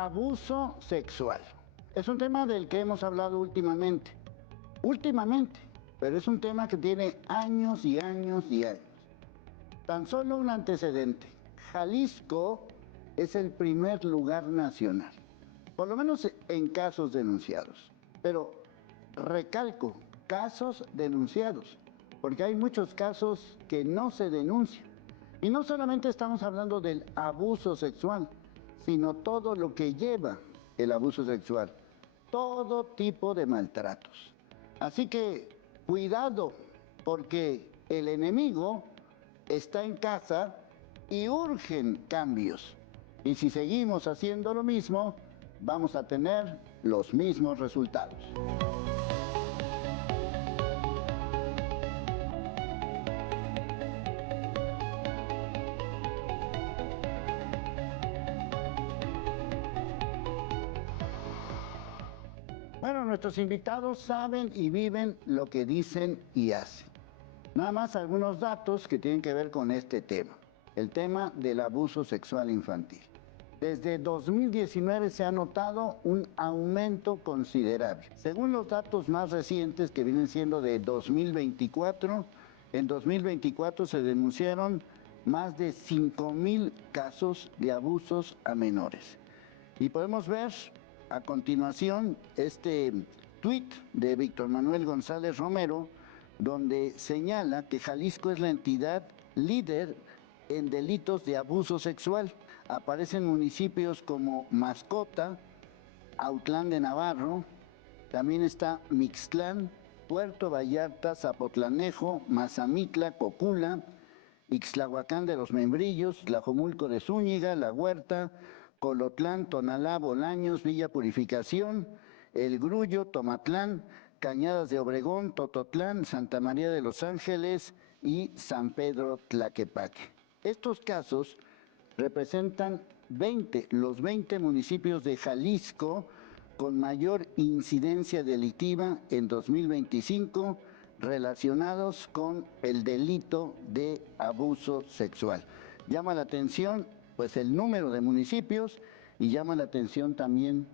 abuso sexual. Es un tema del que hemos hablado últimamente, pero es un tema que tiene años y años y años. Tan solo un antecedente. Jalisco es el primer lugar nacional, por lo menos en casos denunciados. Pero recalco, casos denunciados, porque hay muchos casos que no se denuncian. Y no solamente estamos hablando del abuso sexual, sino todo lo que lleva el abuso sexual, todo tipo de maltratos. Así que cuidado, porque el enemigo está en casa y urgen cambios. Y si seguimos haciendo lo mismo, vamos a tener los mismos resultados. Bueno, nuestros invitados saben y viven lo que dicen y hacen. Nada más algunos datos que tienen que ver con este tema, el tema del abuso sexual infantil. Desde 2019 se ha notado un aumento considerable. Según los datos más recientes que vienen siendo de 2024, en 2024 se denunciaron más de 5,000 casos de abusos a menores. Y podemos ver a continuación este tuit de Víctor Manuel González Romero, donde señala que Jalisco es la entidad líder en delitos de abuso sexual. Aparecen municipios como Mascota, Autlán de Navarro, también está Mixtlán, Puerto Vallarta, Zapotlanejo, Mazamitla, Cocula, Ixtlahuacán de los Membrillos, Tlajomulco de Zúñiga, La Huerta, Colotlán, Tonalá, Bolaños, Villa Purificación, El Grullo, Tomatlán, Cañadas de Obregón, Tototlán, Santa María de los Ángeles y San Pedro Tlaquepaque. Estos casos representan los 20 municipios de Jalisco con mayor incidencia delictiva en 2025 relacionados con el delito de abuso sexual. Llama la atención pues el número de municipios y llama la atención también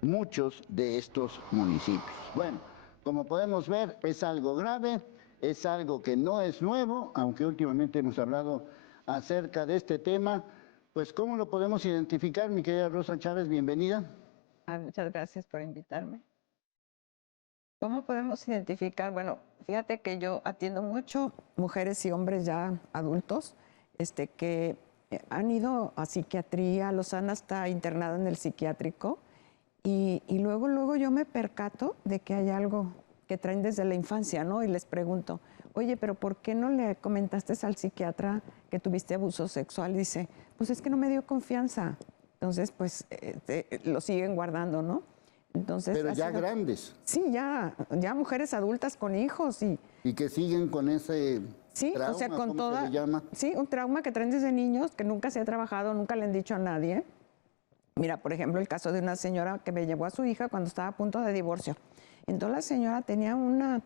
muchos de estos municipios. Bueno, como podemos ver, es algo grave, es algo que no es nuevo, aunque últimamente hemos hablado acerca de este tema. Pues, ¿cómo lo podemos identificar, mi querida Rosa Chávez? Bienvenida. Muchas gracias por invitarme. ¿Cómo podemos identificar? Bueno, fíjate que yo atiendo mucho mujeres y hombres ya adultos que han ido a psiquiatría, los han hasta internado en el psiquiátrico y luego yo me percato de que hay algo que traen desde la infancia, ¿no? Y les pregunto, oye, pero ¿por qué no le comentaste al psiquiatra que tuviste abuso sexual? Y dice, pues es que no me dio confianza. Entonces, pues lo siguen guardando, ¿no? Entonces, pero ya grandes. Sí, ya mujeres adultas con hijos y que siguen con ese trauma, o sea, con ¿cómo se le llama? Sí, un trauma que traen desde niños, que nunca se ha trabajado, nunca le han dicho a nadie. Mira, por ejemplo, el caso de una señora que me llevó a su hija cuando estaba a punto de divorcio. Entonces la señora tenía una,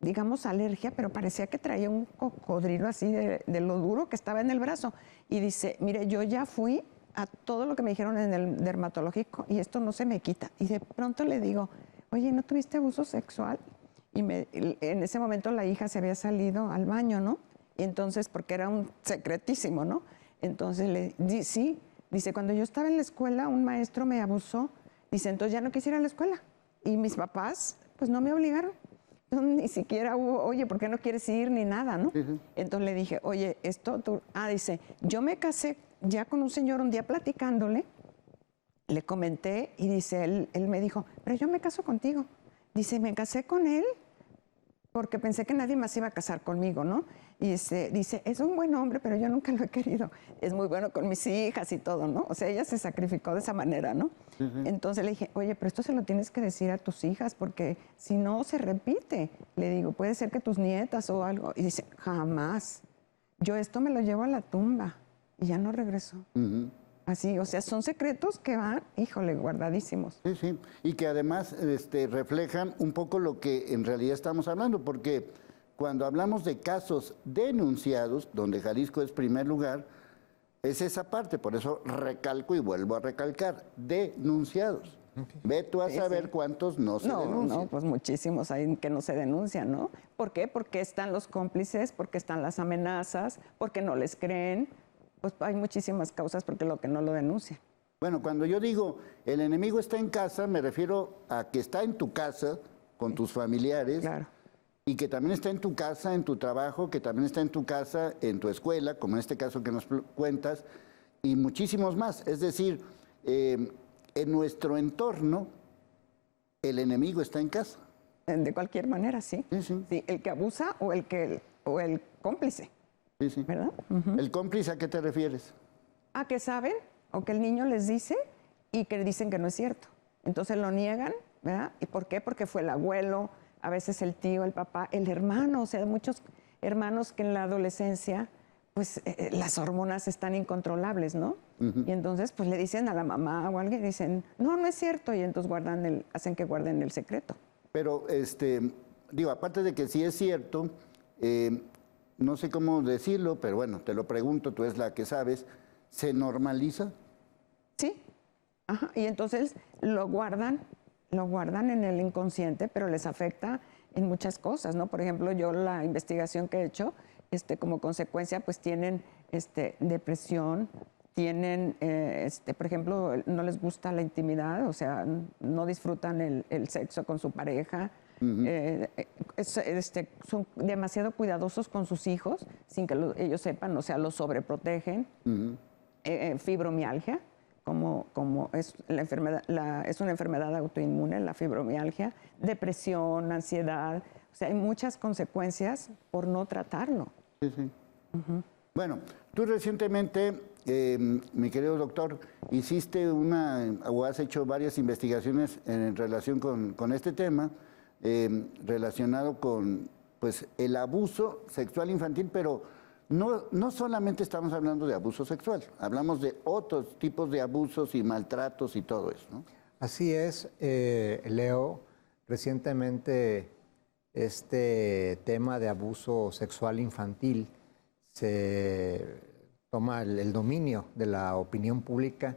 digamos, alergia, pero parecía que traía un cocodrilo así de lo duro que estaba en el brazo. Y dice, mire, yo ya fui a todo lo que me dijeron en el dermatológico y esto no se me quita. Y de pronto le digo, oye, ¿no tuviste abuso sexual? Y en ese momento la hija se había salido al baño, ¿no? Y entonces, porque era un secretísimo, ¿no? Entonces sí, dice, cuando yo estaba en la escuela, un maestro me abusó. Dice, entonces ya no quisiera ir a la escuela. Y mis papás, pues no me obligaron. Entonces, ni siquiera hubo, oye, ¿por qué no quieres ir? Ni nada, ¿no? Entonces le dije, oye, dice, yo me casé ya con un señor un día platicándole, le comenté y dice, él me dijo, pero yo me caso contigo. Dice, me casé con él porque pensé que nadie más iba a casar conmigo, ¿no? Y dice, es un buen hombre, pero yo nunca lo he querido. Es muy bueno con mis hijas y todo, ¿no? O sea, ella se sacrificó de esa manera, ¿no? Entonces le dije, oye, pero esto se lo tienes que decir a tus hijas porque si no se repite. Le digo, puede ser que tus nietas o algo. Y dice, jamás. Yo esto me lo llevo a la tumba y ya no regresó. Así, o sea, son secretos que van, híjole, guardadísimos. Sí, sí, y que además reflejan un poco lo que en realidad estamos hablando, porque cuando hablamos de casos denunciados, donde Jalisco es primer lugar, es esa parte, por eso recalco y vuelvo a recalcar, denunciados. Okay. Ve tú a saber cuántos no se denuncian. No, pues muchísimos hay que no se denuncian, ¿no? ¿Por qué? Porque están los cómplices, porque están las amenazas, porque no les creen. Pues hay muchísimas causas porque lo que no lo denuncian. Bueno, cuando yo digo el enemigo está en casa, me refiero a que está en tu casa, con tus familiares, claro. Y que también está en tu casa, en tu trabajo, que también está en tu casa, en tu escuela, como en este caso que nos cuentas, y muchísimos más. Es decir, en nuestro entorno, el enemigo está en casa. De cualquier manera, sí. Sí. Sí, el que abusa o el cómplice. Sí. ¿Verdad? ¿El cómplice a qué te refieres? A que saben o que el niño les dice y que dicen que no es cierto. Entonces lo niegan, ¿verdad? ¿Y por qué? Porque fue el abuelo, a veces el tío, el papá, el hermano. O sea, muchos hermanos que en la adolescencia, pues las hormonas están incontrolables, ¿no? Y entonces pues le dicen a la mamá o a alguien, dicen, no es cierto. Y entonces hacen que guarden el secreto. Pero, digo, aparte de que sí es cierto, no sé cómo decirlo, pero bueno, te lo pregunto, tú es la que sabes, ¿se normaliza? Sí, ajá. Y entonces lo guardan en el inconsciente, pero les afecta en muchas cosas, ¿no? Por ejemplo, yo la investigación que he hecho, como consecuencia, pues tienen depresión, tienen, por ejemplo, no les gusta la intimidad, o sea, no disfrutan el sexo con su pareja, son demasiado cuidadosos con sus hijos, sin que ellos sepan, o sea, los sobreprotegen, fibromialgia, como es la enfermedad, es una enfermedad autoinmune, la fibromialgia, depresión, ansiedad, o sea, hay muchas consecuencias por no tratarlo. Sí. Bueno, tú recientemente, mi querido doctor, hiciste o has hecho varias investigaciones en relación con este tema, relacionado con pues, el abuso sexual infantil, pero no solamente estamos hablando de abuso sexual, hablamos de otros tipos de abusos y maltratos y todo eso, ¿no? Así es, Leo. Recientemente este tema de abuso sexual infantil se toma el dominio de la opinión pública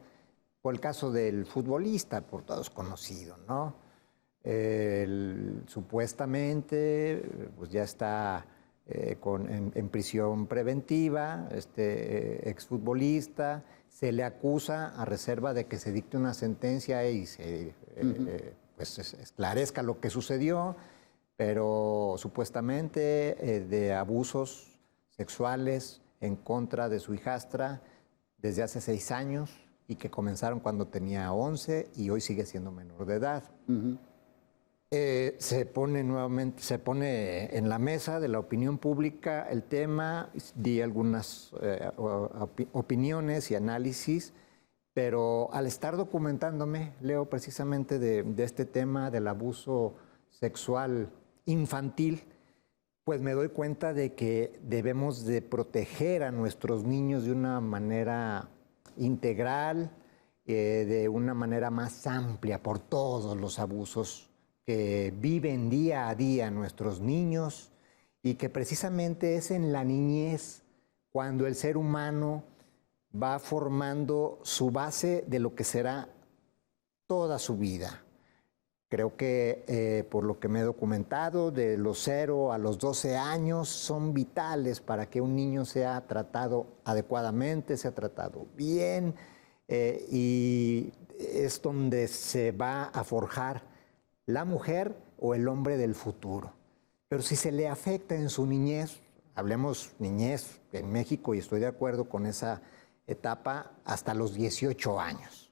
por el caso del futbolista, por todos conocido, ¿no? Supuestamente pues ya está en prisión preventiva, exfutbolista, se le acusa a reserva de que se dicte una sentencia y se pues esclarezca lo que sucedió, pero supuestamente de abusos sexuales en contra de su hijastra desde hace 6 años y que comenzaron cuando tenía 11 y hoy sigue siendo menor de edad. Se pone en la mesa de la opinión pública el tema, di algunas opiniones y análisis, pero al estar documentándome, Leo, precisamente de este tema del abuso sexual infantil, pues me doy cuenta de que debemos de proteger a nuestros niños de una manera integral, de una manera más amplia por todos los abusos que viven día a día nuestros niños y que precisamente es en la niñez cuando el ser humano va formando su base de lo que será toda su vida. Creo que por lo que me he documentado, de los 0 a los 12 años son vitales para que un niño sea tratado adecuadamente, sea tratado bien, y es donde se va a forjar la mujer o el hombre del futuro. Pero si se le afecta en su niñez, hablemos niñez en México y estoy de acuerdo con esa etapa, hasta los 18 años.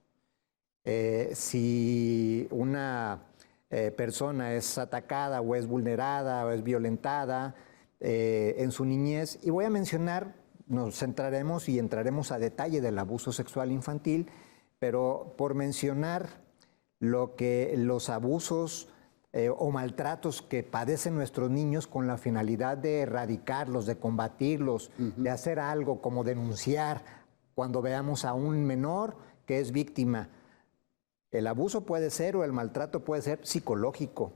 Si una persona es atacada o es vulnerada o es violentada en su niñez, y voy a mencionar, nos centraremos y entraremos a detalle del abuso sexual infantil, pero por mencionar los abusos o maltratos que padecen nuestros niños con la finalidad de erradicarlos, de combatirlos, de hacer algo como denunciar cuando veamos a un menor que es víctima. El abuso puede ser o el maltrato puede ser psicológico.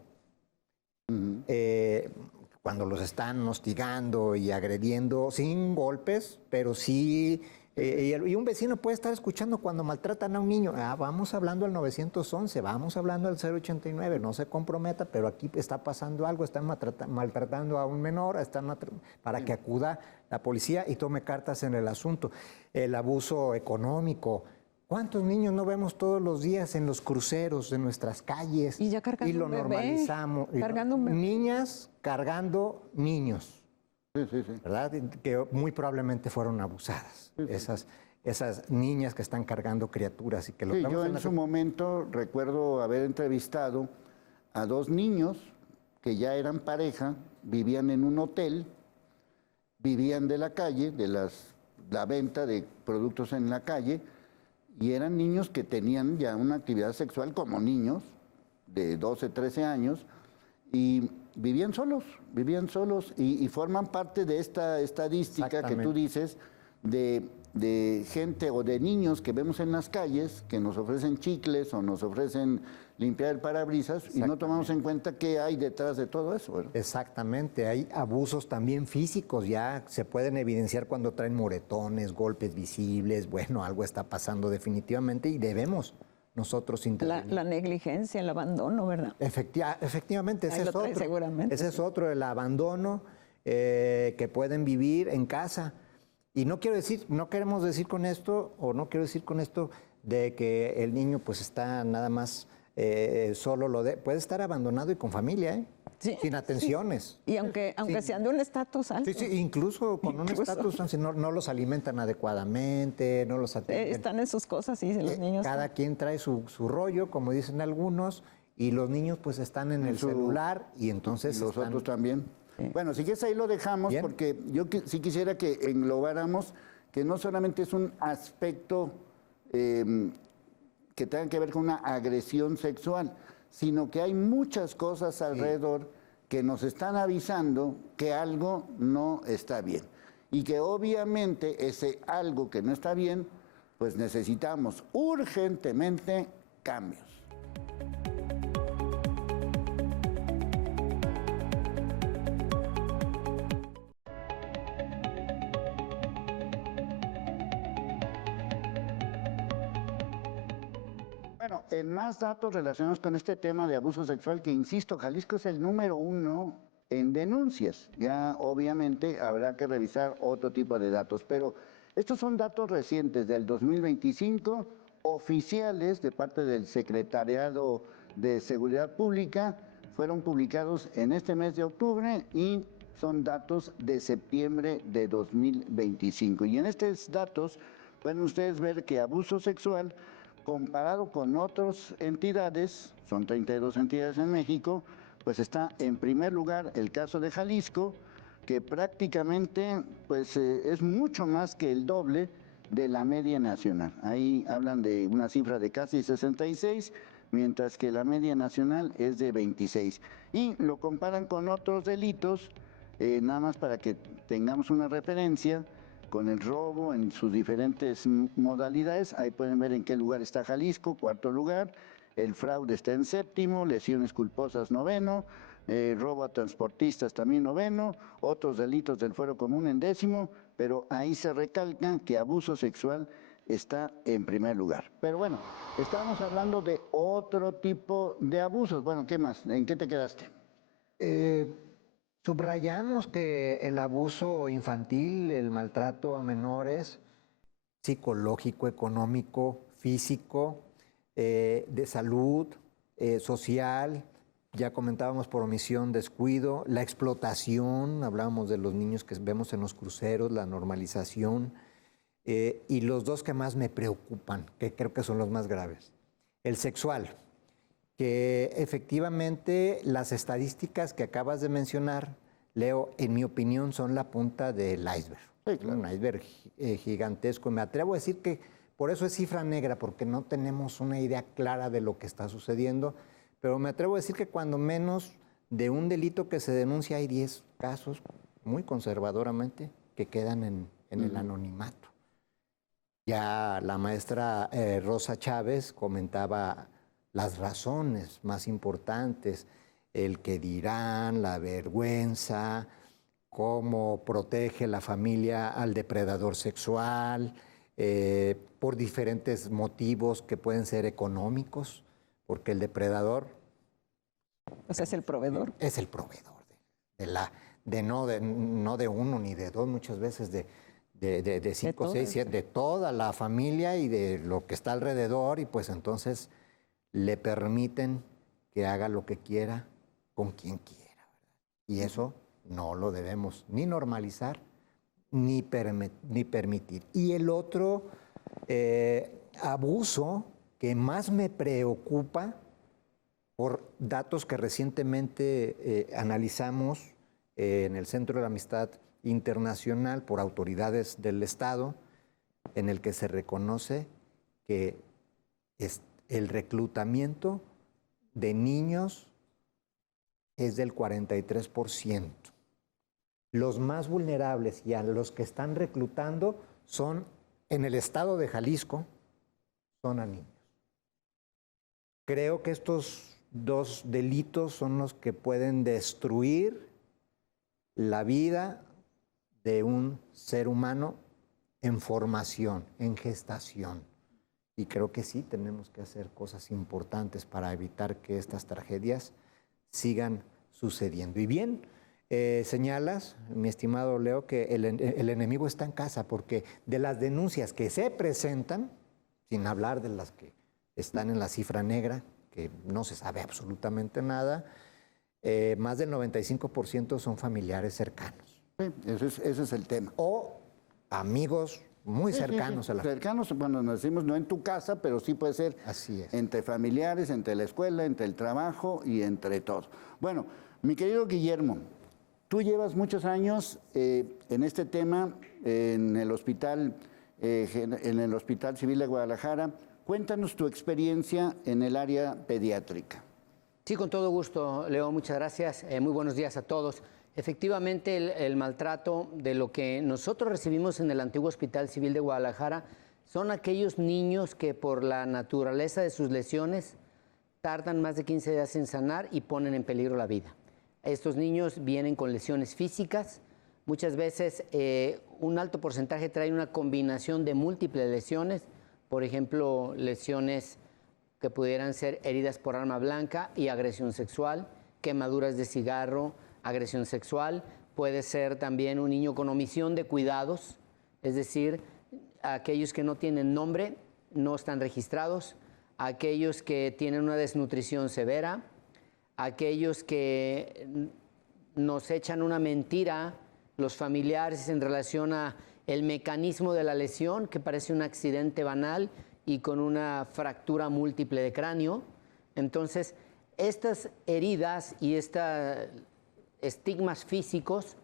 Cuando los están hostigando y agrediendo sin golpes, pero sí Y un vecino puede estar escuchando cuando maltratan a un niño. Vamos hablando al 911, vamos hablando al 089, no se comprometa, pero aquí está pasando algo, están maltratando a un menor, para que acuda la policía y tome cartas en el asunto. El abuso económico. ¿Cuántos niños no vemos todos los días en los cruceros de nuestras calles? Y ya cargando lo un bebé, normalizamos. cargando un bebé. Niñas cargando niños. Sí, sí, sí. ¿Verdad? Que muy probablemente fueron abusadas. Sí, sí. Esas niñas que están cargando criaturas y que lo Sí, vemos yo en la- su momento recuerdo haber entrevistado a 2 niños que ya eran pareja, vivían en un hotel, vivían de la calle, la venta de productos en la calle, y eran niños que tenían ya una actividad sexual como niños de 12, 13 años, y vivían solos y forman parte de esta estadística que tú Exactamente. dices de gente o de niños que vemos en las calles que nos ofrecen chicles o nos ofrecen limpiar el parabrisas y no tomamos en cuenta qué hay detrás de todo eso, ¿verdad? Exactamente, hay abusos también físicos, ya se pueden evidenciar cuando traen moretones, golpes visibles, bueno, algo está pasando definitivamente y debemos nosotros intervenir. La negligencia, el abandono, ¿verdad? Efectivamente, Ahí lo trae seguramente, Ese es sí. otro, el abandono que pueden vivir en casa. Y no queremos decir con esto, o no quiero decir con esto de que el niño pues está nada más solo, puede estar abandonado y con familia, ¿eh? Sí, Sin atenciones. Y aunque sean de un estatus alto. Sí, sí, incluso con un estatus, si no los alimentan adecuadamente, no los atienden. Están en sus cosas, sí, los niños. Cada quien trae su rollo, como dicen algunos, y los niños pues están en el celular y entonces Y los otros también. Bueno, si quieres ahí lo dejamos, Bien. porque yo sí quisiera que englobáramos que no solamente es un aspecto que tenga que ver con una agresión sexual, sino que hay muchas cosas alrededor que nos están avisando que algo no está bien. Y que obviamente ese algo que no está bien, pues necesitamos urgentemente cambios. Bueno, en más datos relacionados con este tema de abuso sexual, que insisto, Jalisco es el número 1 en denuncias. Ya obviamente habrá que revisar otro tipo de datos, pero estos son datos recientes del 2025, oficiales de parte del Secretariado de Seguridad Pública, fueron publicados en este mes de octubre y son datos de septiembre de 2025. Y en estos datos pueden ustedes ver que abuso sexual, comparado con otras entidades, son 32 entidades en México, pues está en primer lugar el caso de Jalisco, que prácticamente pues, es mucho más que el doble de la media nacional. Ahí hablan de una cifra de casi 66, mientras que la media nacional es de 26. Y lo comparan con otros delitos, nada más para que tengamos una referencia, con el robo en sus diferentes modalidades. Ahí pueden ver en qué lugar está Jalisco, 4º lugar. El fraude está en 7º, lesiones culposas 9º, robo a transportistas también 9º, otros delitos del fuero común en 10º, pero ahí se recalca que abuso sexual está en primer lugar. Pero bueno, estábamos hablando de otro tipo de abusos. Bueno, ¿qué más? ¿En qué te quedaste? Subrayamos que el abuso infantil, el maltrato a menores, psicológico, económico, físico, de salud, social, ya comentábamos por omisión, descuido, la explotación, hablábamos de los niños que vemos en los cruceros, la normalización, y los dos que más me preocupan, que creo que son los más graves. El sexual, que efectivamente las estadísticas que acabas de mencionar, Leo, en mi opinión son la punta del iceberg. Sí, claro. Un iceberg gigantesco. Me atrevo a decir que por eso es cifra negra, porque no tenemos una idea clara de lo que está sucediendo, pero me atrevo a decir que cuando menos de un delito que se denuncia hay 10 casos, muy conservadoramente, que quedan en el anonimato. Ya la maestra Rosa Chávez comentaba las razones más importantes, el que dirán, la vergüenza, cómo protege la familia al depredador sexual, por diferentes motivos que pueden ser económicos, porque el depredador O sea, es el proveedor. es el proveedor no de uno ni de dos, muchas veces de 5, 6, 7, de toda la familia y de lo que está alrededor, y pues entonces le permiten que haga lo que quiera con quien quiera, ¿verdad? Y eso no lo debemos ni normalizar ni permitir. Y el otro abuso que más me preocupa, por datos que recientemente analizamos en el Centro de la Amistad Internacional por autoridades del Estado, en el que se reconoce que el reclutamiento de niños es del 43%. Los más vulnerables y a los que están reclutando son, en el estado de Jalisco, son a niños. Creo que estos dos delitos son los que pueden destruir la vida de un ser humano en formación, en gestación. Y creo que sí tenemos que hacer cosas importantes para evitar que estas tragedias sigan sucediendo. Y bien, señalas, mi estimado Leo, que el enemigo está en casa, porque de las denuncias que se presentan, sin hablar de las que están en la cifra negra, que no se sabe absolutamente nada, más del 95% son familiares cercanos. Sí, ese es el tema. O amigos muy cercanos a la familia. Cercanos cuando nos decimos no en tu casa, pero sí puede ser Así es. entre familiares, entre la escuela, entre el trabajo y entre todos. Bueno, mi querido Guillermo, tú llevas muchos años en este tema en el Hospital Civil de Guadalajara. Cuéntanos tu experiencia en el área pediátrica. Sí, con todo gusto, Leo, muchas gracias. Muy buenos días a todos. Efectivamente, el maltrato de lo que nosotros recibimos en el antiguo Hospital Civil de Guadalajara son aquellos niños que por la naturaleza de sus lesiones tardan más de 15 días en sanar y ponen en peligro la vida. Estos niños vienen con lesiones físicas, muchas veces un alto porcentaje trae una combinación de múltiples lesiones, por ejemplo, lesiones que pudieran ser heridas por arma blanca y agresión sexual, quemaduras de cigarro, agresión sexual. Puede ser también un niño con omisión de cuidados, es decir, aquellos que no tienen nombre, no están registrados, aquellos que tienen una desnutrición severa, aquellos que nos echan una mentira, los familiares, en relación a el mecanismo de la lesión, que parece un accidente banal y con una fractura múltiple de cráneo. Entonces, estas heridas y estos estigmas físicos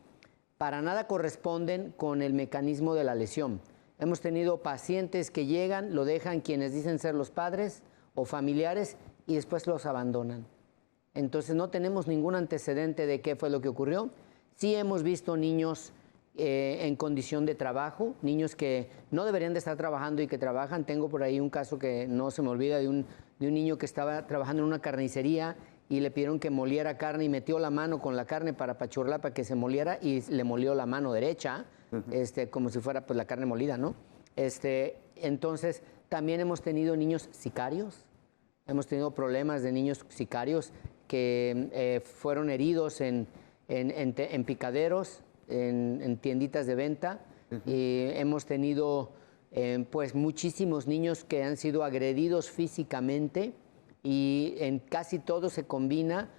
para nada corresponden con el mecanismo de la lesión. Hemos tenido pacientes que llegan, lo dejan quienes dicen ser los padres o familiares y después los abandonan. Entonces no tenemos ningún antecedente de qué fue lo que ocurrió. Sí hemos visto niños en condición de trabajo, niños que no deberían de estar trabajando y que trabajan. Tengo por ahí un caso que no se me olvida de un niño que estaba trabajando en una carnicería y le pidieron que moliera carne y metió la mano con la carne para apachurrarla para que se moliera y le molió la mano derecha, como si fuera pues la carne molida, ¿no? Entonces también hemos tenido niños sicarios, hemos tenido problemas de niños sicarios que fueron heridos en picaderos, en tienditas de venta. Y hemos tenido pues muchísimos niños que han sido agredidos físicamente y en casi todo se combina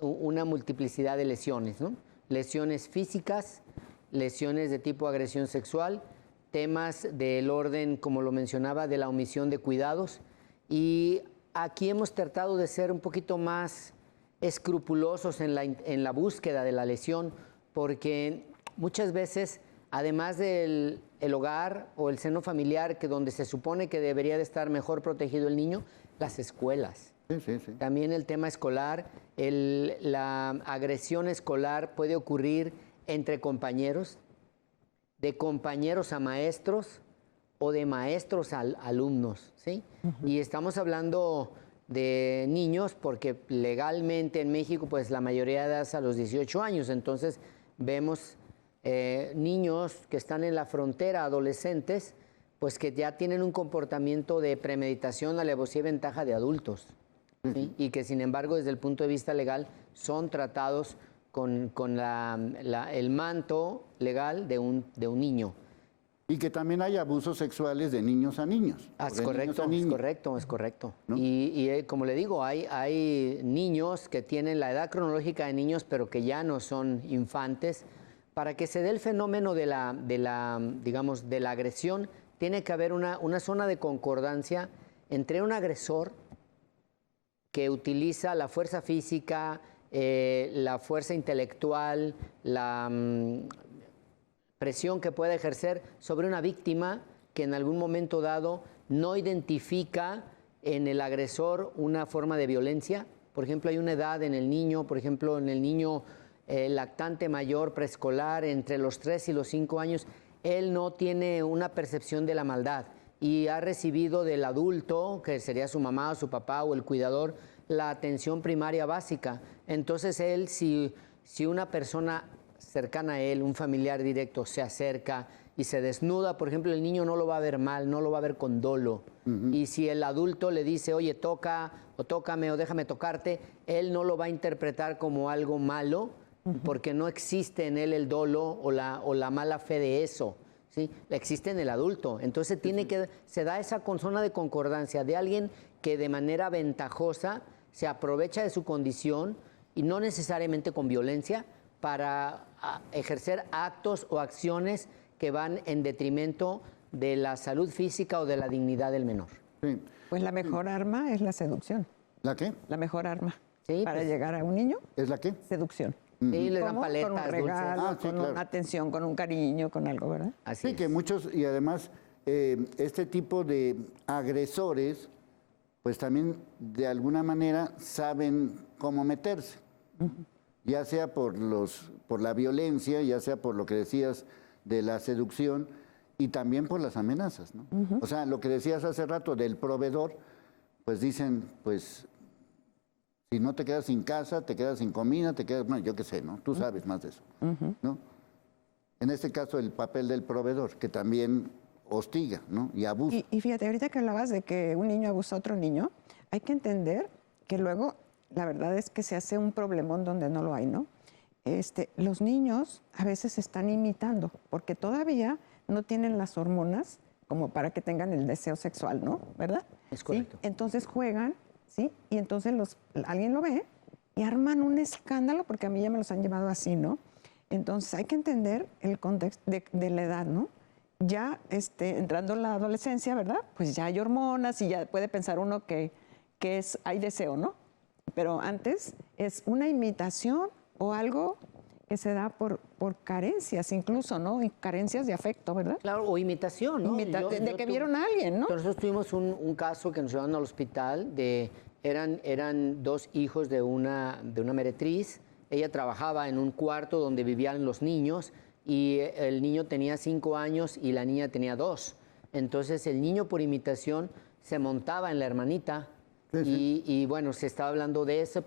una multiplicidad de lesiones, ¿no? Lesiones físicas, lesiones de tipo agresión sexual, temas del orden, como lo mencionaba, de la omisión de cuidados. Y aquí hemos tratado de ser un poquito más escrupulosos en la búsqueda de la lesión, porque muchas veces, además del hogar o el seno familiar, que donde se supone que debería de estar mejor protegido el niño, las escuelas. Sí. También el tema escolar, la agresión escolar puede ocurrir entre compañeros, de compañeros a maestros o de maestros a alumnos, ¿sí? Y estamos hablando de niños porque legalmente en México pues la mayoría de edad es a los 18 años, entonces vemos niños que están en la frontera, adolescentes, pues que ya tienen un comportamiento de premeditación, alevosía y ventaja de adultos, ¿sí? Y que sin embargo desde el punto de vista legal son tratados con el manto legal de un niño. Y que también hay abusos sexuales de niños a niños. Es correcto, es correcto. ¿No? Y como le digo, hay niños que tienen la edad cronológica de niños, pero que ya no son infantes. Para que se dé el fenómeno de la agresión, tiene que haber una zona de concordancia entre un agresor que utiliza la fuerza física, la fuerza intelectual, la presión que puede ejercer sobre una víctima que en algún momento dado no identifica en el agresor una forma de violencia. Por ejemplo, hay una edad en el niño, por ejemplo, en el niño lactante mayor, preescolar, entre los 3 y los 5 años, él no tiene una percepción de la maldad y ha recibido del adulto, que sería su mamá o su papá o el cuidador, la atención primaria básica. Entonces él, si una persona cercana a él, un familiar directo, se acerca y se desnuda, por ejemplo, el niño no lo va a ver mal, no lo va a ver con dolo. Y si el adulto le dice, oye, toca o tócame o déjame tocarte, él no lo va a interpretar como algo malo, porque no existe en él el dolo o la mala fe de eso, ¿sí? Existe en el adulto. Entonces se da esa zona de concordancia de alguien que de manera ventajosa se aprovecha de su condición y no necesariamente con violencia para ejercer actos o acciones que van en detrimento de la salud física o de la dignidad del menor. Sí. Pues la mejor arma es la seducción. ¿La qué? La mejor arma Sí, para pues, llegar a un niño, ¿Es la qué? seducción. sí, le dan ¿Cómo? paletas, Con un regalo, Ah, sí, con claro. una atención, con un cariño, con algo, ¿verdad? Así Sí, es. que muchos, y además este tipo de agresores, pues también de alguna manera saben cómo meterse, ya sea por la violencia, ya sea por lo que decías de la seducción y también por las amenazas, ¿no? O sea, lo que decías hace rato del proveedor, pues dicen, pues si no te quedas sin casa, te quedas sin comida, te quedas, bueno, yo qué sé, ¿no? Tú sabes más de eso, ¿no? En este caso, el papel del proveedor, que también hostiga, ¿no? Y abusa. Y fíjate, ahorita que hablabas de que un niño abusa a otro niño, hay que entender que luego la verdad es que se hace un problemón donde no lo hay, ¿no? Los niños a veces están imitando, porque todavía no tienen las hormonas como para que tengan el deseo sexual, ¿no? ¿Verdad? Es correcto. ¿Sí? Entonces juegan, ¿sí? Y entonces alguien lo ve y arman un escándalo, porque a mí ya me los han llevado así, ¿no? Entonces hay que entender el contexto de la edad, ¿no? Ya entrando en la adolescencia, ¿verdad? Pues ya hay hormonas y ya puede pensar uno que hay deseo, ¿no? Pero antes es una imitación o algo que se da por carencias incluso, ¿no? Y carencias de afecto, ¿verdad? Claro, o imitación, ¿no? De que vieron a alguien, ¿no? Nosotros tuvimos un caso que nos llevaron al hospital eran 2 hijos de una meretriz. Ella trabajaba en un cuarto donde vivían los niños y el niño tenía 5 años y la niña tenía 2. Entonces el niño por imitación se montaba en la hermanita. Sí. Y bueno, se estaba hablando de eso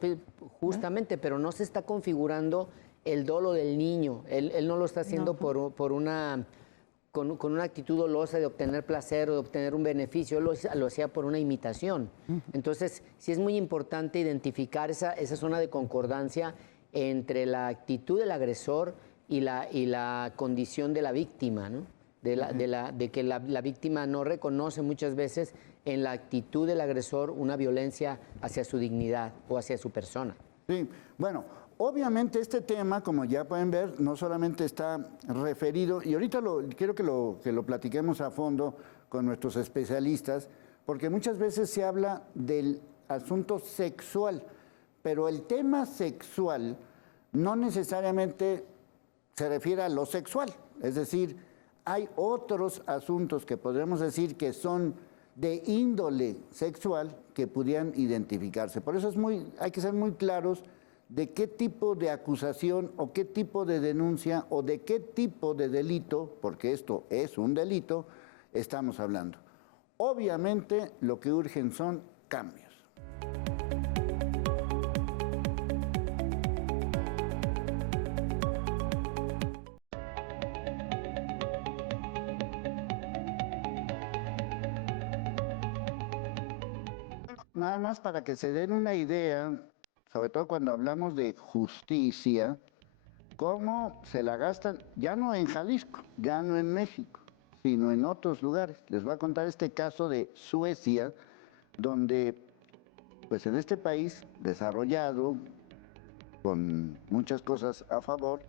justamente, pero no se está configurando el dolo del niño. Él no lo está haciendo con una actitud dolosa de obtener placer o de obtener un beneficio. Él lo hacía por una imitación. Entonces, sí es muy importante identificar esa zona de concordancia entre la actitud del agresor y la condición de la víctima, ¿no? De que la víctima no reconoce muchas veces en la actitud del agresor una violencia hacia su dignidad o hacia su persona. Sí, bueno, obviamente este tema, como ya pueden ver, no solamente está referido, y ahorita quiero que lo platiquemos a fondo con nuestros especialistas, porque muchas veces se habla del asunto sexual, pero el tema sexual no necesariamente se refiere a lo sexual, es decir, hay otros asuntos que podríamos decir que son de índole sexual que pudieran identificarse. Por eso hay que ser muy claros de qué tipo de acusación o qué tipo de denuncia o de qué tipo de delito, porque esto es un delito, estamos hablando. Obviamente lo que urgen son cambios. nada más para que se den una idea, sobre todo cuando hablamos de justicia, cómo se la gastan, ya no en Jalisco, ya no en México, sino en otros lugares. Les voy a contar este caso de Suecia, donde, pues en este país desarrollado, con muchas cosas a favor,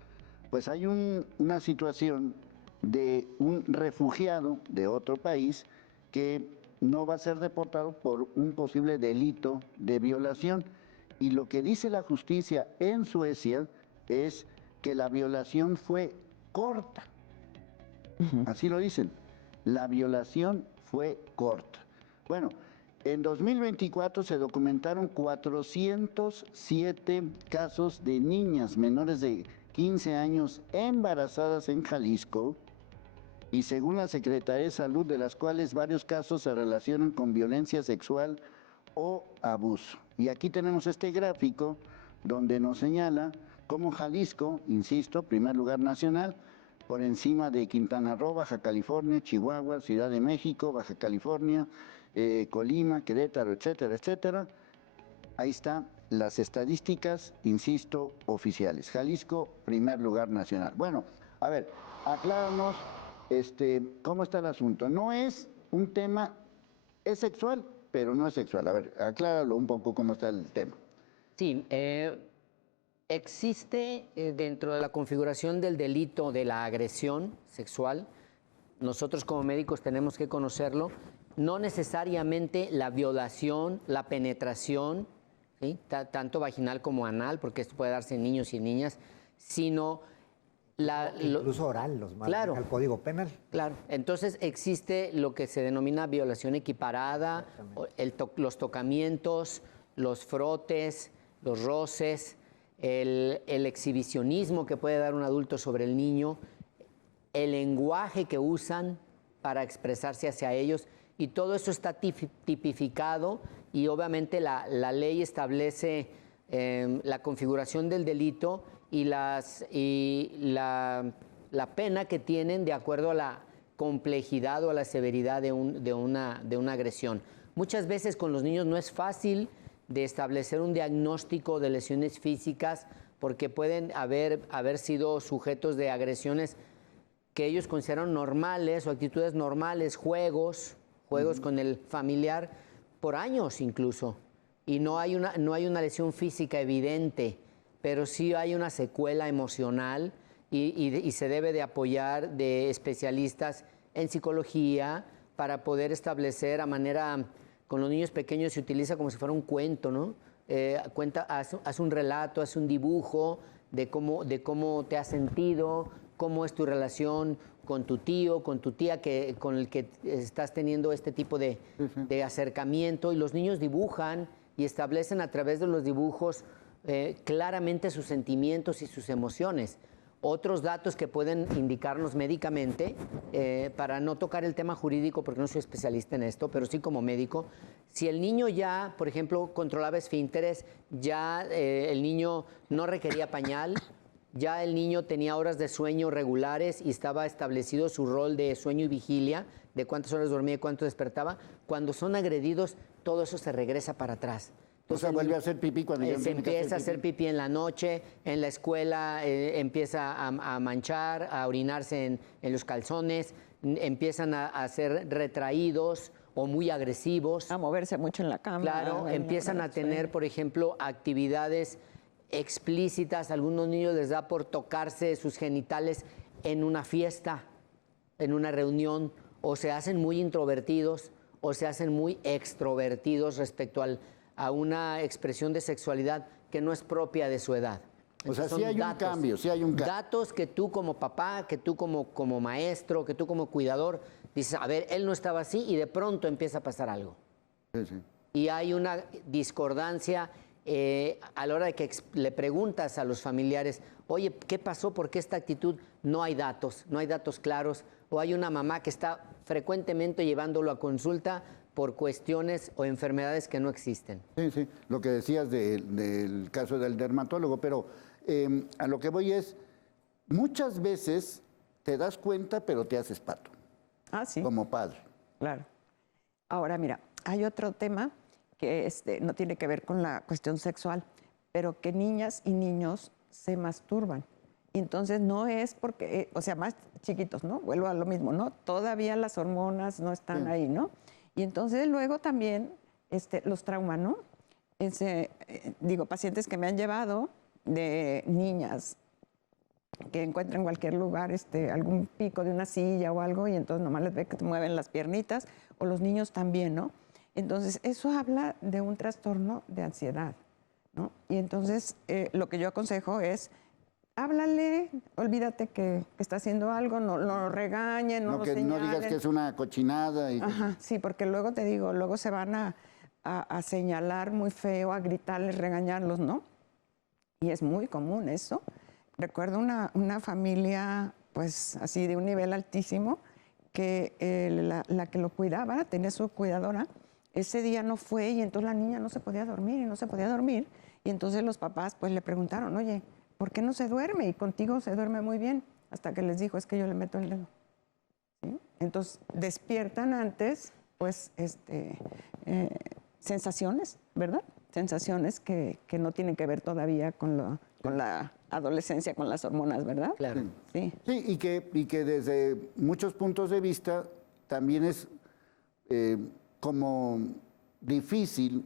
pues hay una situación de un refugiado de otro país que no va a ser deportado por un posible delito de violación. Y lo que dice la justicia en Suecia es que la violación fue corta. Así lo dicen. La violación fue corta. Bueno, en 2024 se documentaron 407 casos de niñas menores de 15 años embarazadas en Jalisco, y según la Secretaría de Salud, de las cuales varios casos se relacionan con violencia sexual o abuso. Y aquí tenemos este gráfico donde nos señala cómo Jalisco, insisto, primer lugar nacional, por encima de Quintana Roo, Baja California, Chihuahua, Ciudad de México, Baja California, Colima, Querétaro, etcétera, etcétera. Ahí están las estadísticas, insisto, oficiales. Jalisco, primer lugar nacional. Bueno, a ver, acláranos cómo está el asunto. No es un tema, es sexual, pero no es sexual. A ver, acláralo un poco cómo está el tema. Sí, existe dentro de la configuración del delito de la agresión sexual, nosotros como médicos tenemos que conocerlo, no necesariamente la violación, la penetración, ¿sí? Tanto vaginal como anal, porque esto puede darse en niños y en niñas, sino incluso oral, los claro, al Código Penal. Claro, entonces existe lo que se denomina violación equiparada, los tocamientos, los frotes, los roces, el exhibicionismo que puede dar un adulto sobre el niño, el lenguaje que usan para expresarse hacia ellos, y todo eso está tipificado, y obviamente la ley establece la configuración del delito y la pena que tienen de acuerdo a la complejidad o a la severidad de una agresión. Muchas veces con los niños no es fácil de establecer un diagnóstico de lesiones físicas, porque pueden haber sido sujetos de agresiones que ellos consideran normales o actitudes normales, juegos con el familiar por años incluso, y no hay una lesión física evidente, pero sí hay una secuela emocional, y se debe de apoyar de especialistas en psicología para poder establecer con los niños pequeños se utiliza como si fuera un cuento, ¿no? Haz un relato, haz un dibujo de cómo te has sentido, cómo es tu relación con tu tío, con tu tía, con el que estás teniendo este tipo de acercamiento, y los niños dibujan y establecen a través de los dibujos claramente sus sentimientos y sus emociones. Otros datos que pueden indicarnos médicamente, para no tocar el tema jurídico porque no soy especialista en esto, pero sí como médico, si el niño ya, por ejemplo, controlaba esfínteres, ya el niño no requería pañal, ya el niño tenía horas de sueño regulares y estaba establecido su rol de sueño y vigilia, de cuántas horas dormía y cuánto despertaba, cuando son agredidos, todo eso se regresa para atrás. Entonces, o sea, vuelve a hacer pipí cuando ya se empieza a hacer pipí en la noche, en la escuela empieza a manchar, a orinarse en los calzones, empiezan a ser retraídos o muy agresivos. A moverse mucho en la cama. Claro, empiezan a tener, por ejemplo, actividades explícitas. A algunos niños les da por tocarse sus genitales en una fiesta, en una reunión, o se hacen muy introvertidos o se hacen muy extrovertidos respecto a una expresión de sexualidad que no es propia de su edad. Entonces, o sea, sí hay un cambio, sí hay un cambio. Datos que tú como papá, que tú como maestro, que tú como cuidador, dices, a ver, él no estaba así, y de pronto empieza a pasar algo. Sí, sí. Y hay una discordancia a la hora de que le preguntas a los familiares, oye, ¿qué pasó? ¿Por qué esta actitud? No hay datos claros, o hay una mamá que está frecuentemente llevándolo a consulta por cuestiones o enfermedades que no existen. Sí, sí, lo que decías del caso del dermatólogo, pero a lo que voy es, muchas veces te das cuenta, pero te haces pato. Ah, sí. Como padre. Claro. Ahora, mira, hay otro tema que no tiene que ver con la cuestión sexual, pero que niñas y niños se masturban. Y entonces no es porque, o sea, más chiquitos, ¿no? Vuelvo a lo mismo, ¿no? Todavía las hormonas no están ahí, ¿no? Y entonces luego también los traumas, ¿no? Digo, pacientes que me han llevado de niñas que encuentran en cualquier lugar algún pico de una silla o algo y entonces nomás les ve que te mueven las piernitas, o los niños también, ¿no? Entonces eso habla de un trastorno de ansiedad, ¿no? Y entonces lo que yo aconsejo es, háblale, olvídate que está haciendo algo, no lo regañen, no lo señalen. No digas que es una cochinada. Ajá, sí, porque luego te digo, luego se van a señalar muy feo, a gritarles, regañarlos, ¿no? Y es muy común eso. Recuerdo una familia, pues así de un nivel altísimo, que la que lo cuidaba, tenía su cuidadora, ese día no fue y entonces la niña no se podía dormir y no se podía dormir. Y entonces los papás pues le preguntaron, oye, ¿por qué no se duerme? Y contigo se duerme muy bien. Hasta que les dijo, es que yo le meto el dedo. ¿Sí? Entonces despiertan antes, pues, sensaciones, ¿verdad? Sensaciones que no tienen que ver todavía con la adolescencia, con las hormonas, ¿verdad? Claro. Sí. Sí, y que desde muchos puntos de vista también es como difícil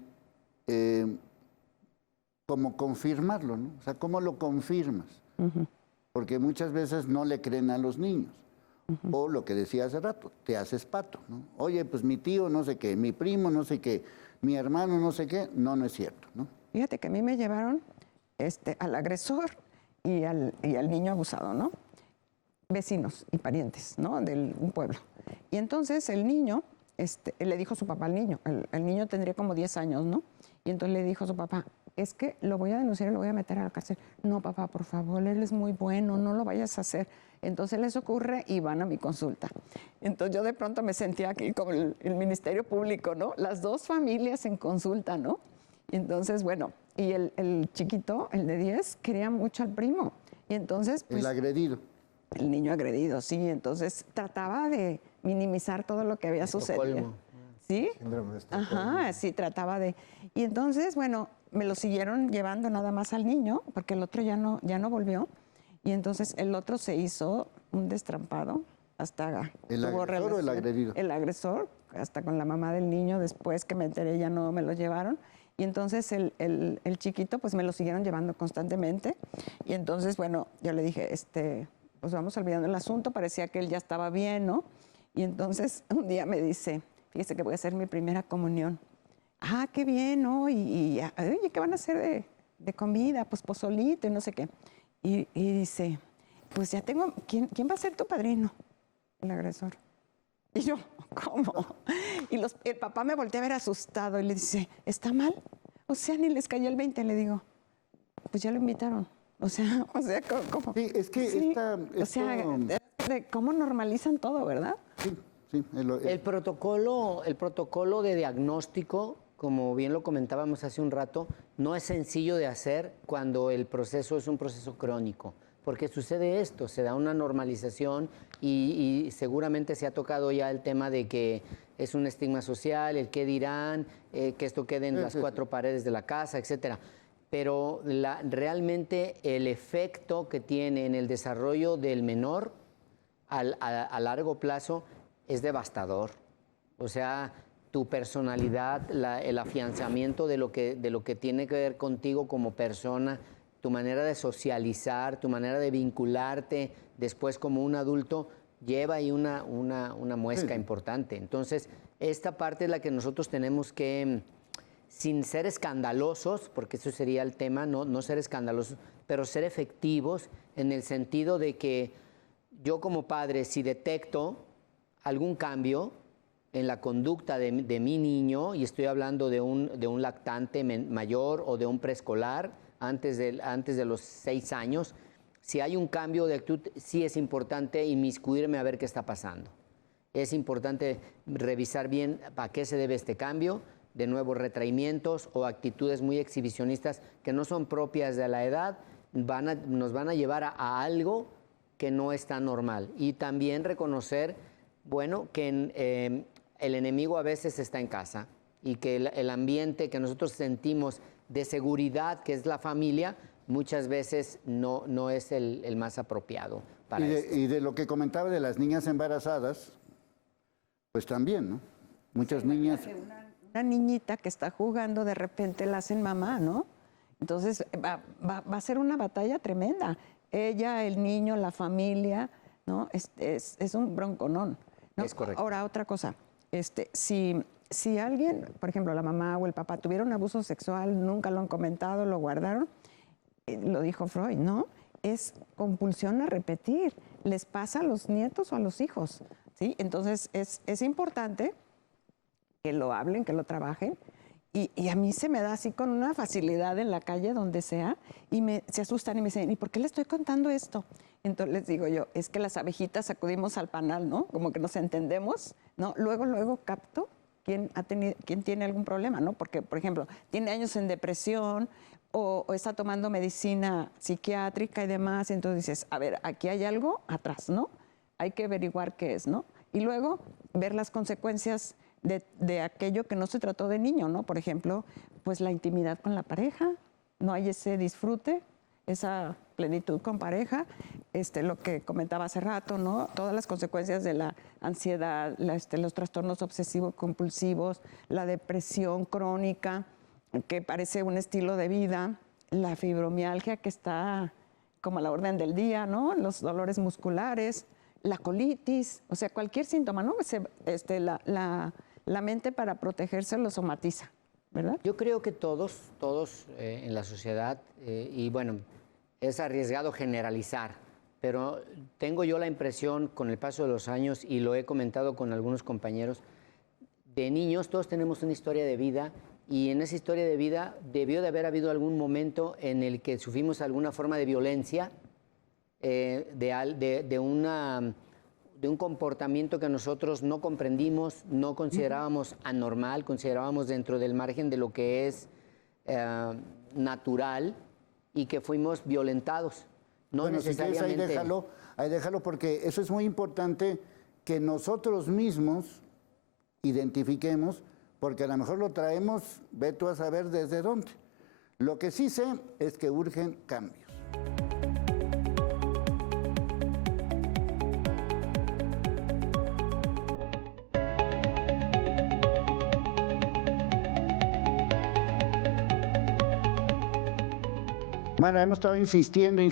como confirmarlo, ¿no? O sea, ¿cómo lo confirmas? Porque muchas veces no le creen a los niños. O lo que decía hace rato, te haces pato, ¿no? Oye, pues mi tío no sé qué, mi primo no sé qué, mi hermano no sé qué. No, no es cierto, ¿no? Fíjate que a mí me llevaron al agresor y al niño abusado, ¿no? Vecinos y parientes, ¿no? De un pueblo. Y entonces el niño, le dijo a su papá al niño, el niño tendría como 10 años, ¿no? Y entonces le dijo a su papá, es que lo voy a denunciar y lo voy a meter a la cárcel. No, papá, por favor, él es muy bueno, no lo vayas a hacer. Entonces les ocurre y van a mi consulta. Entonces yo de pronto me sentía aquí como el Ministerio Público, ¿no? Las dos familias en consulta, ¿no? Entonces, bueno, y el chiquito, el de 10, quería mucho al primo. Y entonces, pues, El agredido. El niño agredido, sí. Entonces trataba de minimizar todo lo que había sucedido. ¿Sí? Síndrome de Estocolmo. Ajá, sí, trataba de... Y entonces, bueno, me lo siguieron llevando nada más al niño, porque el otro ya no volvió. Y entonces el otro se hizo un destrampado, hasta... ¿El agresor o el agredido? El agresor, hasta con la mamá del niño, después que me enteré ya no me lo llevaron. Y entonces el chiquito, pues me lo siguieron llevando constantemente. Y entonces, bueno, yo le dije, pues vamos olvidando el asunto, parecía que él ya estaba bien, ¿no? Y entonces un día me dice, fíjese que voy a hacer mi primera comunión. Ah, qué bien, ¿no? Oye, ¿qué van a hacer de comida? Pues pozolito y no sé qué. Y dice, pues ya tengo, ¿quién va a ser tu padrino? El agresor. Y yo, ¿cómo? Y el papá me voltea a ver asustado y le dice, ¿está mal? O sea, ni les cayó el 20, le digo. Pues ya lo invitaron. O sea, ¿cómo? Sí, es que O sea, de cómo normalizan todo, ¿verdad? Sí, sí. El protocolo de diagnóstico, como bien lo comentábamos hace un rato, no es sencillo de hacer cuando el proceso es un proceso crónico. Porque sucede esto, se da una normalización y seguramente se ha tocado ya el tema de que es un estigma social, el qué dirán, que esto quede en las cuatro paredes de la casa, etcétera. Pero realmente el efecto que tiene en el desarrollo del menor a largo plazo es devastador. O sea, tu personalidad, el afianzamiento de lo que tiene que ver contigo como persona, tu manera de socializar, tu manera de vincularte después como un adulto, lleva ahí una muesca importante. Entonces, esta parte es la que nosotros tenemos que, sin ser escandalosos, porque eso sería el tema, no ser escandalosos, pero ser efectivos en el sentido de que yo como padre, si detecto algún cambio en la conducta de mi niño, y estoy hablando de un lactante mayor o de un preescolar, antes de los 6 años, si hay un cambio de actitud, sí es importante inmiscuirme a ver qué está pasando. Es importante revisar bien a qué se debe este cambio, de nuevo retraimientos o actitudes muy exhibicionistas que no son propias de la edad, nos van a llevar a algo que no está normal. Y también reconocer, bueno, que el enemigo a veces está en casa. y que el ambiente que nosotros sentimos de seguridad, que es la familia, muchas veces no es el más apropiado para esto. Y de lo que comentaba de las niñas embarazadas, pues también, ¿no? Muchas niñas... Una niñita que está jugando, de repente la hacen mamá, ¿no? Entonces va a ser una batalla tremenda. Ella, el niño, la familia, ¿no? Es un bronconón, ¿no? Es correcto. Ahora, otra cosa. Si alguien, por ejemplo, la mamá o el papá tuvieron abuso sexual, nunca lo han comentado, lo guardaron, lo dijo Freud, ¿no? Es compulsión a repetir. Les pasa a los nietos o a los hijos, ¿sí? Entonces es importante que lo hablen, que lo trabajen. Y a mí se me da así con una facilidad en la calle, donde sea, y se asustan y me dicen, ¿y por qué le estoy contando esto? Entonces les digo yo, es que las abejitas acudimos al panal, ¿no? Como que nos entendemos, ¿no? Luego capto quién tiene algún problema, ¿no? Porque, por ejemplo, tiene años en depresión o está tomando medicina psiquiátrica y demás, entonces dices, a ver, aquí hay algo atrás, ¿no? Hay que averiguar qué es, ¿no? Y luego ver las consecuencias de aquello que no se trató de niño, ¿no? Por ejemplo, pues la intimidad con la pareja, no hay ese disfrute, esa plenitud con pareja, lo que comentaba hace rato, ¿no? Todas las consecuencias de la ansiedad, los trastornos obsesivo-compulsivos, la depresión crónica, que parece un estilo de vida, la fibromialgia que está como a la orden del día, ¿no? Los dolores musculares, la colitis, o sea, cualquier síntoma, ¿no? La mente, para protegerse, lo somatiza, ¿verdad? Yo creo que todos en la sociedad, y bueno, es arriesgado generalizar, pero tengo yo la impresión con el paso de los años, y lo he comentado con algunos compañeros, de niños todos tenemos una historia de vida, y en esa historia de vida debió de haber habido algún momento en el que sufrimos alguna forma de violencia, de un comportamiento que nosotros no comprendimos, no considerábamos anormal, considerábamos dentro del margen de lo que es natural, y que fuimos violentados. No bueno, necesariamente... si quieres, ahí déjalo, porque eso es muy importante, que nosotros mismos identifiquemos, porque a lo mejor lo traemos, ve tú a saber desde dónde. Lo que sí sé es que urgen cambios. Bueno, hemos estado insistiendo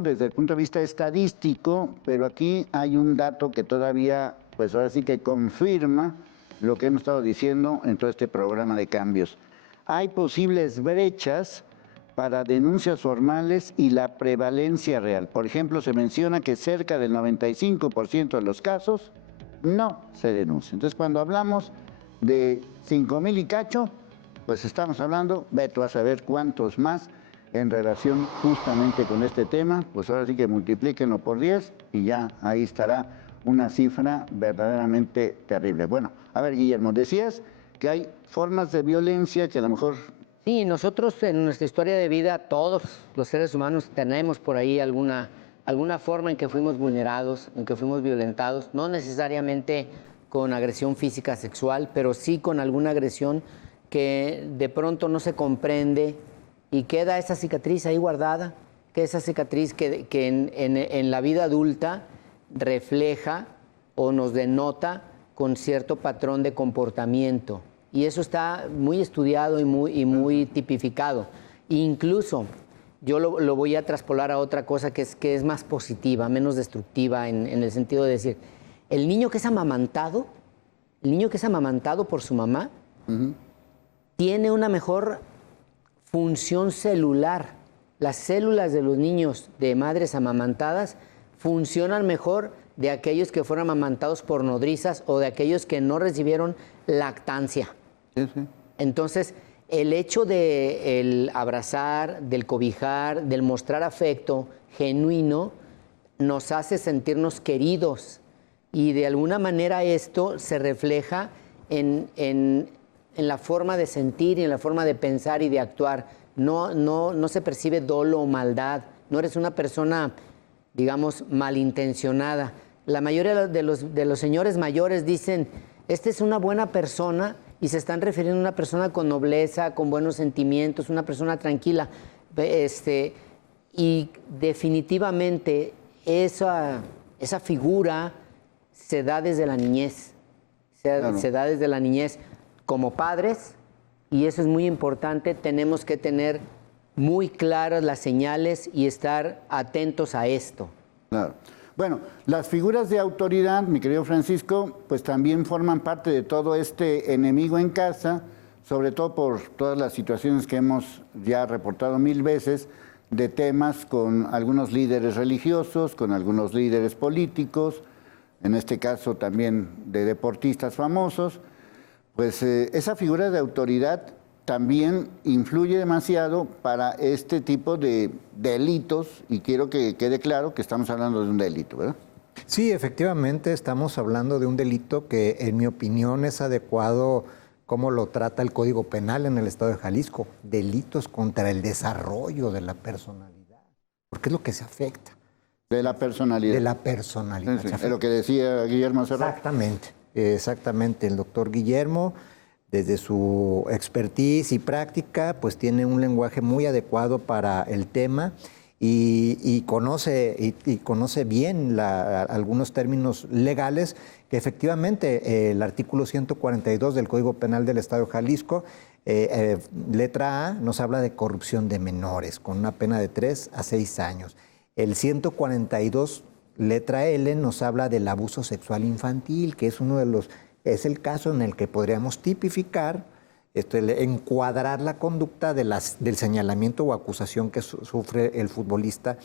desde el punto de vista estadístico, pero aquí hay un dato que todavía, pues ahora sí que confirma lo que hemos estado diciendo en todo este programa de cambios. Hay posibles brechas para denuncias formales y la prevalencia real. Por ejemplo, se menciona que cerca del 95% de los casos no se denuncia. Entonces, cuando hablamos de 5,000 y cacho, pues estamos hablando, ve tú a saber cuántos más en relación justamente con este tema, pues ahora sí que multiplíquenlo por 10 y ya ahí estará una cifra verdaderamente terrible. Bueno, a ver, Guillermo, decías que hay formas de violencia que a lo mejor... Sí, nosotros en nuestra historia de vida, todos los seres humanos tenemos por ahí alguna forma en que fuimos vulnerados, en que fuimos violentados, no necesariamente con agresión física sexual, pero sí con alguna agresión que de pronto no se comprende, y queda esa cicatriz ahí guardada, que esa cicatriz que en la vida adulta refleja o nos denota con cierto patrón de comportamiento. Y eso está muy estudiado y muy tipificado. Incluso yo lo voy a traspolar a otra cosa que es más positiva, menos destructiva, en el sentido de decir, el niño que es amamantado por su mamá, tiene una mejor función celular. Las células de los niños de madres amamantadas funcionan mejor de aquellos que fueron amamantados por nodrizas o de aquellos que no recibieron lactancia. Sí, sí. Entonces, el hecho del abrazar, del cobijar, del mostrar afecto genuino, nos hace sentirnos queridos, y de alguna manera esto se refleja en la forma de sentir y en la forma de pensar y de actuar. No se percibe dolo o maldad. No eres una persona, digamos, malintencionada. La mayoría de los señores mayores dicen, esta es una buena persona y se están refiriendo a una persona con nobleza, con buenos sentimientos, una persona tranquila. Y definitivamente esa figura se da desde la niñez. Se da desde la niñez como padres, y eso es muy importante. Tenemos que tener muy claras las señales y estar atentos a esto. Claro. Bueno, las figuras de autoridad, mi querido Francisco, pues también forman parte de todo este enemigo en casa, sobre todo por todas las situaciones que hemos ya reportado 1000 veces, de temas con algunos líderes religiosos, con algunos líderes políticos, en este caso también de deportistas famosos. Pues esa figura de autoridad también influye demasiado para este tipo de delitos, y quiero que quede claro que estamos hablando de un delito, ¿verdad? Sí, efectivamente estamos hablando de un delito que en mi opinión es adecuado como lo trata el Código Penal en el Estado de Jalisco, delitos contra el desarrollo de la personalidad, porque es lo que se afecta. De la personalidad. De la personalidad. Sí, es lo que decía Guillermo Serra. Exactamente. El doctor Guillermo, desde su expertise y práctica, pues tiene un lenguaje muy adecuado para el tema y conoce bien algunos términos legales que efectivamente el artículo 142 del Código Penal del Estado de Jalisco, letra A, nos habla de corrupción de menores con una pena de 3 a 6 años. El 142, letra L, nos habla del abuso sexual infantil, que es el caso en el que podríamos tipificar, encuadrar la conducta del señalamiento o acusación que sufre el futbolista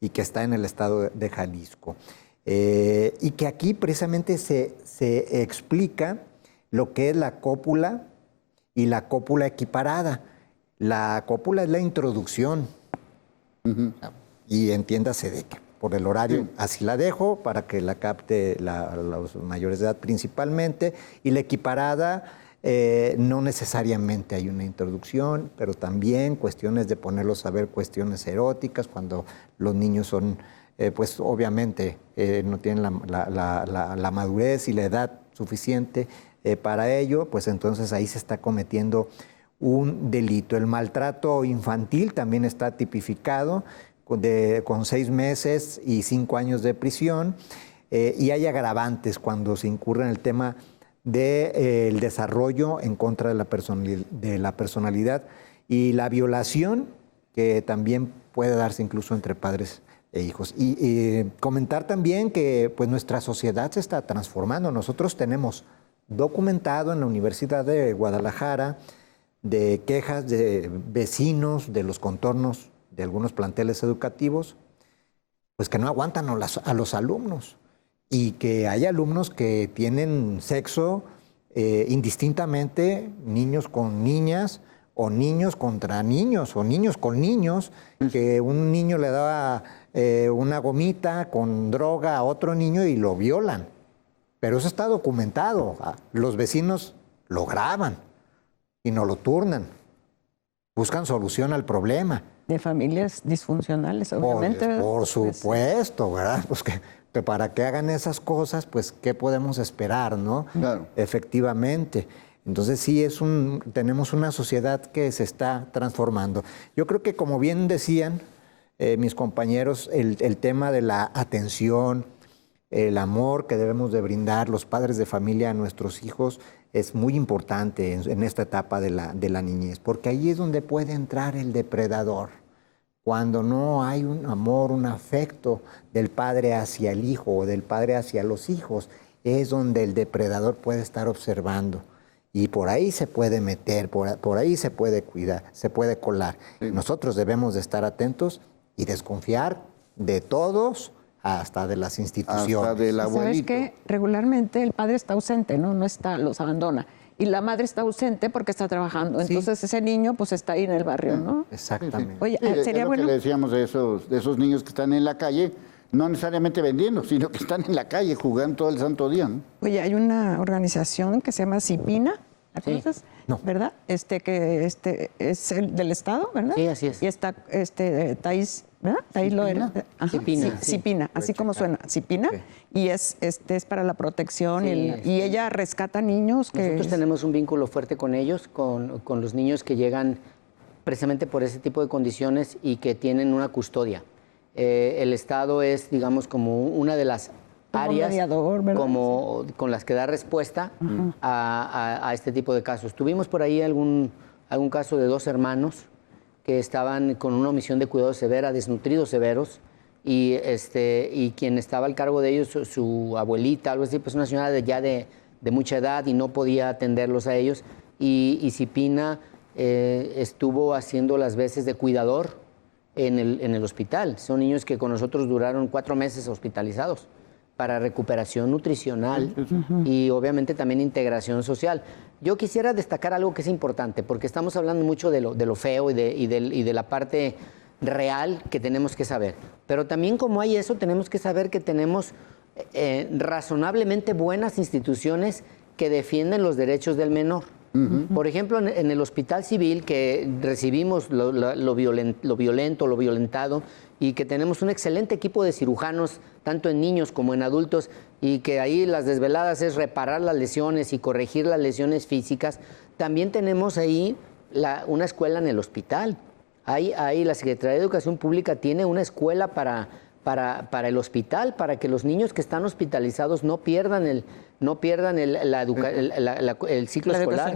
y que está en el estado de Jalisco. Y que aquí precisamente se explica lo que es la cópula y la cópula equiparada. La cópula es la introducción. Y entiéndase de que por el horario así la dejo para que la capte los mayores de edad principalmente, y la equiparada no necesariamente hay una introducción, pero también cuestiones de ponerlos a ver cuestiones eróticas cuando los niños son, pues obviamente no tienen la madurez y la edad suficiente para ello, pues entonces ahí se está cometiendo un delito. El maltrato infantil también está tipificado con 6 meses y 5 años de prisión, y hay agravantes cuando se incurre en el tema del desarrollo en contra de la personalidad y la violación, que también puede darse incluso entre padres e hijos. Y comentar también que pues, nuestra sociedad se está transformando. Nosotros tenemos documentado en la Universidad de Guadalajara de quejas de vecinos de los contornos de algunos planteles educativos, pues que no aguantan a los alumnos, y que hay alumnos que tienen sexo indistintamente, niños con niñas, o niños contra niños, o niños con niños, que un niño le daba una gomita con droga a otro niño y lo violan. Pero eso está documentado. Los vecinos lo graban y no lo turnan. Buscan solución al problema. De familias disfuncionales, obviamente. Por supuesto, ¿verdad? Pues que para que hagan esas cosas, pues, ¿qué podemos esperar, no? Claro. Efectivamente. Entonces sí, tenemos una sociedad que se está transformando. Yo creo que, como bien decían mis compañeros, el tema de la atención, el amor que debemos de brindar los padres de familia a nuestros hijos es muy importante en esta etapa de la niñez, porque ahí es donde puede entrar el depredador. Cuando no hay un amor, un afecto del padre hacia el hijo o del padre hacia los hijos, es donde el depredador puede estar observando. Y por ahí se puede meter, por ahí se puede cuidar, se puede colar. Sí. Nosotros debemos de estar atentos y desconfiar de todos, hasta de las instituciones. Hasta del abuelito. ¿Sabes qué? Regularmente el padre está ausente, ¿no? No está, los abandona. Y la madre está ausente porque está trabajando. Entonces ese niño pues está ahí en el barrio, ¿no? Exactamente. Sí. Oye, sí, sería es lo bueno. que le decíamos de esos niños que están en la calle, no necesariamente vendiendo, sino que están en la calle jugando todo el santo día, ¿no? Oye, hay una organización que se llama CIPINA, ¿Te acuerdas? No. ¿Verdad? Que es el del Estado, ¿verdad? Sí, así es. Y está Thais, ¿verdad? Thais lo era. Ajá, Cipina, sí, sí. Cipina, así como suena, Cipina. Ok. Y es para la protección Sí, y ella rescata niños que... Nosotros tenemos un vínculo fuerte con ellos, con los niños que llegan precisamente por ese tipo de condiciones y que tienen una custodia. El Estado es, digamos, como una de las Como áreas mediador, ¿verdad? con las que da respuesta a este tipo de casos. Tuvimos por ahí algún caso de 2 hermanos que estaban con una omisión de cuidado severa, desnutridos severos, y quien estaba al cargo de ellos, su abuelita, algo así, pues una señora de mucha edad y no podía atenderlos a ellos, y Cipina estuvo haciendo las veces de cuidador en el hospital. Son niños que con nosotros duraron 4 meses hospitalizados para recuperación nutricional y obviamente también integración social. Yo quisiera destacar algo que es importante, porque estamos hablando mucho de lo feo y de la parte real que tenemos que saber. Pero también como hay eso, tenemos que saber que tenemos razonablemente buenas instituciones que defienden los derechos del menor. Por ejemplo, en el Hospital Civil, que recibimos lo violentado, y que tenemos un excelente equipo de cirujanos, tanto en niños como en adultos, y que ahí las desveladas es reparar las lesiones y corregir las lesiones físicas. También tenemos ahí una escuela en el hospital. Ahí la Secretaría de Educación Pública tiene una escuela para el hospital, para que los niños que están hospitalizados no pierdan el ciclo escolar.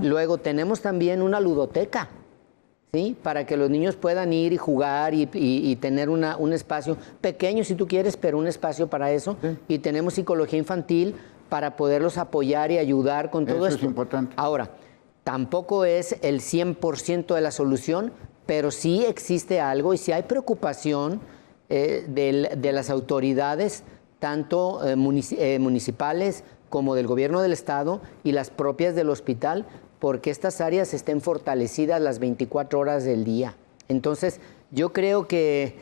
Luego tenemos también una ludoteca, ¿sí? Para que los niños puedan ir y jugar y tener un espacio pequeño si tú quieres, pero un espacio para eso. Sí. Y tenemos psicología infantil para poderlos apoyar y ayudar con todo esto. Eso es importante. Ahora, tampoco es el 100% de la solución, pero sí existe algo y sí hay preocupación de las autoridades, tanto municipales como del gobierno del estado y las propias del hospital, porque estas áreas estén fortalecidas las 24 horas del día. Entonces, yo creo que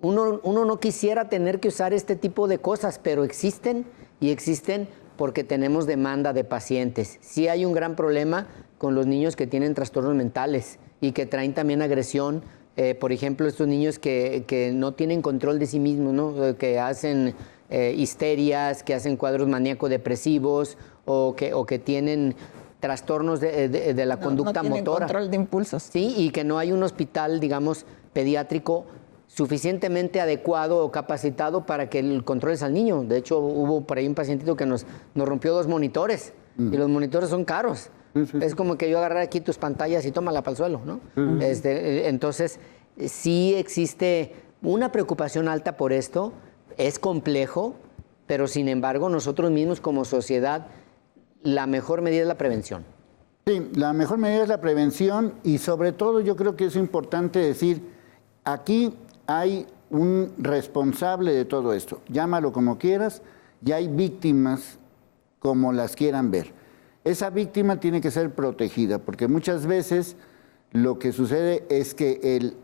uno no quisiera tener que usar este tipo de cosas, pero existen y existen porque tenemos demanda de pacientes. Sí hay un gran problema con los niños que tienen trastornos mentales y que traen también agresión. Por ejemplo, estos niños que no tienen control de sí mismos, ¿no? Que hacen histerias, que hacen cuadros maníaco-depresivos o que tienen trastornos de la conducta no tienen motora. Control de impulsos. Sí, y que no hay un hospital, digamos, pediátrico suficientemente adecuado o capacitado para que el controles al niño. De hecho, hubo por ahí un pacientito que nos rompió 2 monitores y los monitores son caros. Es como que yo agarrar aquí tus pantallas y tómala para el suelo, ¿no? Entonces, sí existe una preocupación alta por esto, es complejo, pero sin embargo nosotros mismos como sociedad, la mejor medida es la prevención. Sí, la mejor medida es la prevención y sobre todo yo creo que es importante decir, aquí hay un responsable de todo esto, llámalo como quieras, y hay víctimas como las quieran ver. Esa víctima tiene que ser protegida, porque muchas veces lo que sucede es que el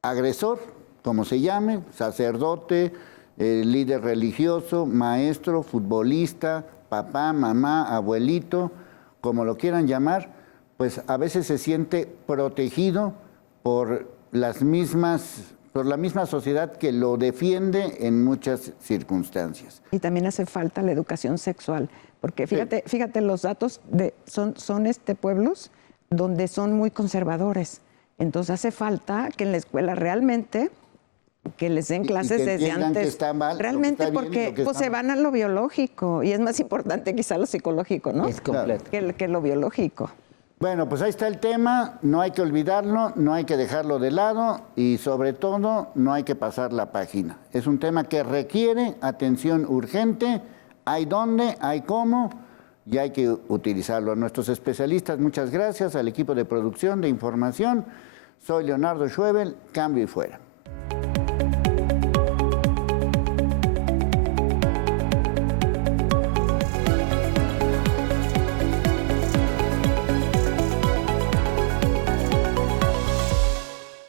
agresor, como se llame, sacerdote, líder religioso, maestro, futbolista, papá, mamá, abuelito, como lo quieran llamar, pues a veces se siente protegido por la misma sociedad que lo defiende en muchas circunstancias. Y también hace falta la educación sexual, porque fíjate los datos son pueblos donde son muy conservadores. Entonces hace falta que en la escuela realmente que les den clases desde antes. Que está mal, realmente, porque se van a lo biológico y es más importante quizá lo psicológico, ¿no? Es completo. Que lo biológico. Bueno, pues ahí está el tema, no hay que olvidarlo, no hay que dejarlo de lado y sobre todo no hay que pasar la página. Es un tema que requiere atención urgente, hay dónde, hay cómo y hay que utilizarlo. A nuestros especialistas, muchas gracias, al equipo de producción, de información. Soy Leonardo Schwebel, cambio y fuera.